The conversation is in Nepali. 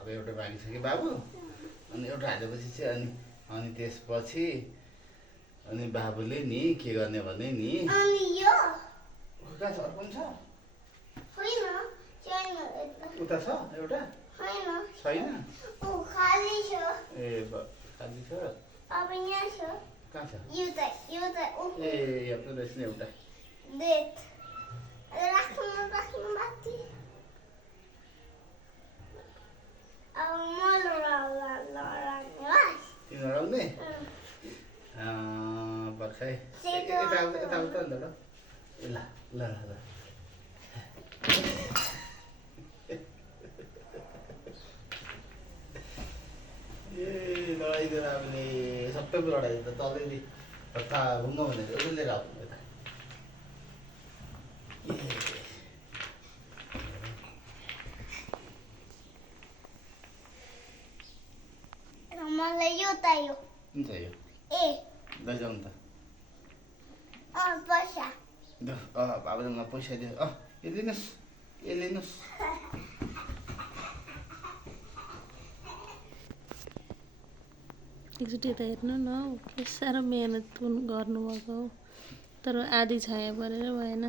अब एउटा बाँकी छ कि बाबु अनि एउटा हालेपछि चाहिँ अनि त्यसपछि अनि बाबुले नि के गर्ने भने नि कहाँ छ अर्को पनि छ उता छ एउटा छैन खाली छ ए खाली छ अब यहाँ छ कहाँ छ यो त ए यहाँ पनि रहेछ नि एउटा देख राख्नु बाँकी अब म लडाउने तिमी लडाउने बर्खाइ यता उता अन्त ल ए ल ल ल ए लडाइदिएर आउने सबैको लडाइदियो त तलैले हत्ता भुङ्ग भनेर उसले लिएर आउनु यता मलाई यो चाहियो कुन चाहिँ यो ए लैजाउँ त पैसा बाबाले मलाई पैसा दियो यो लिनुहोस् यो लिनुहोस् एकचोटि यता हेर्नु न के साह्रो मेहनत गर्नुभएको हो तर आधी छाया परेर भएन